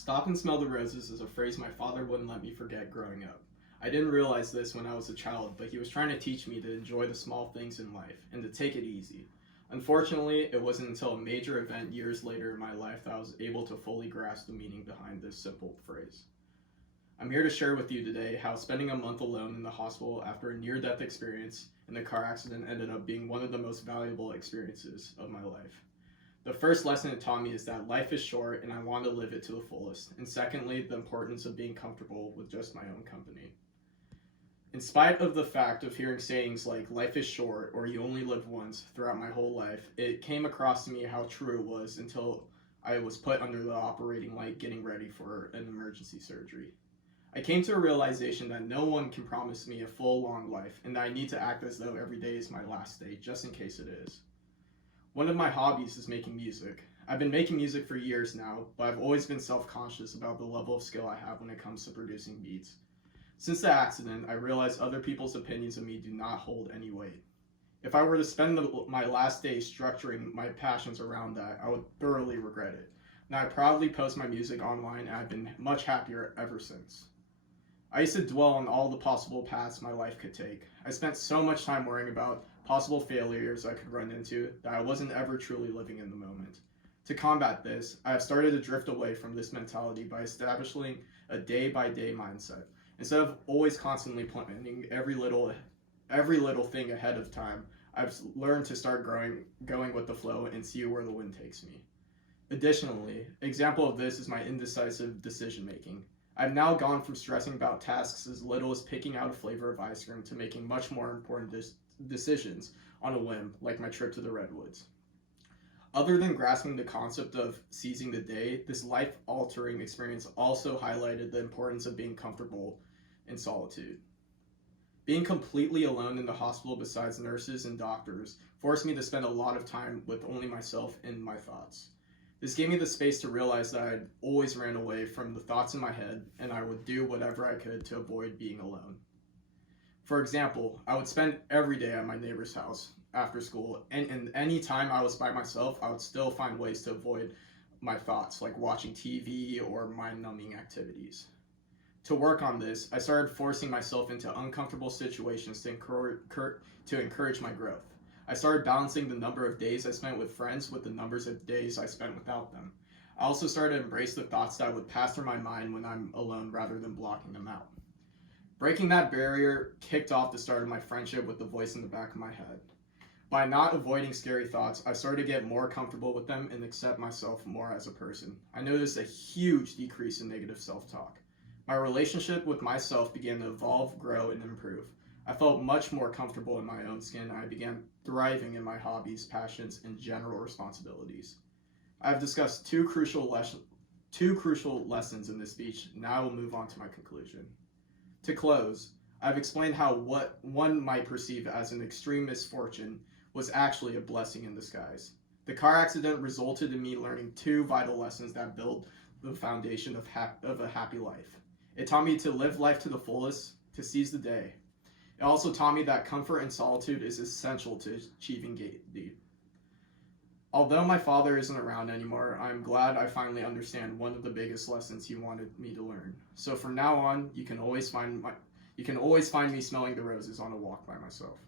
Stop and smell the roses is a phrase my father wouldn't let me forget growing up. I didn't realize this when I was a child, but he was trying to teach me to enjoy the small things in life and to take it easy. Unfortunately, it wasn't until a major event years later in my life that I was able to fully grasp the meaning behind this simple phrase. I'm here to share with you today how spending a month alone in the hospital after a near-death experience in a car accident ended up being one of the most valuable experiences of my life. The first lesson it taught me is that life is short and I want to live it to the fullest, and secondly, the importance of being comfortable with just my own company. In spite of the fact of hearing sayings like life is short or you only live once throughout my whole life, it came across to me how true it was until I was put under the operating light getting ready for an emergency surgery. I came to a realization that no one can promise me a full, long life, and that I need to act as though every day is my last day, just in case it is. One of my hobbies is making music. I've been making music for years now, but I've always been self-conscious about the level of skill I have when it comes to producing beats. Since the accident, I realized other people's opinions of me do not hold any weight. If I were to spend my last days structuring my passions around that, I would thoroughly regret it. Now I proudly post my music online, and I've been much happier ever since. I used to dwell on all the possible paths my life could take. I spent so much time worrying about possible failures I could run into that I wasn't ever truly living in the moment. To combat this, I have started to drift away from this mentality by establishing a day-by-day mindset. Instead of always constantly planning every little thing ahead of time, I've learned to start going with the flow and see where the wind takes me. Additionally, an example of this is my indecisive decision making. I've now gone from stressing about tasks as little as picking out a flavor of ice cream to making much more important decisions on a whim, like my trip to the Redwoods. Other than grasping the concept of seizing the day, this life-altering experience also highlighted the importance of being comfortable in solitude. Being completely alone in the hospital besides nurses and doctors forced me to spend a lot of time with only myself and my thoughts. This gave me the space to realize that I'd always ran away from the thoughts in my head, and I would do whatever I could to avoid being alone. For example, I would spend every day at my neighbor's house after school, and any time I was by myself, I would still find ways to avoid my thoughts, like watching TV or mind-numbing activities. To work on this, I started forcing myself into uncomfortable situations to encourage my growth. I started balancing the number of days I spent with friends with the numbers of days I spent without them. I also started to embrace the thoughts that would pass through my mind when I'm alone rather than blocking them out. Breaking that barrier kicked off the start of my friendship with the voice in the back of my head. By not avoiding scary thoughts, I started to get more comfortable with them and accept myself more as a person. I noticed a huge decrease in negative self-talk. My relationship with myself began to evolve, grow, and improve. I felt much more comfortable in my own skin, and I began thriving in my hobbies, passions, and general responsibilities. I have discussed two crucial lessons in this speech. Now I will move on to my conclusion. To close, I've explained how what one might perceive as an extreme misfortune was actually a blessing in disguise. The car accident resulted in me learning two vital lessons that build the foundation of a happy life. It taught me to live life to the fullest, to seize the day. It also taught me that comfort and solitude is essential to achieving deep. Although my father isn't around anymore, I'm glad I finally understand one of the biggest lessons he wanted me to learn. So from now on, you can always find me smelling the roses on a walk by myself.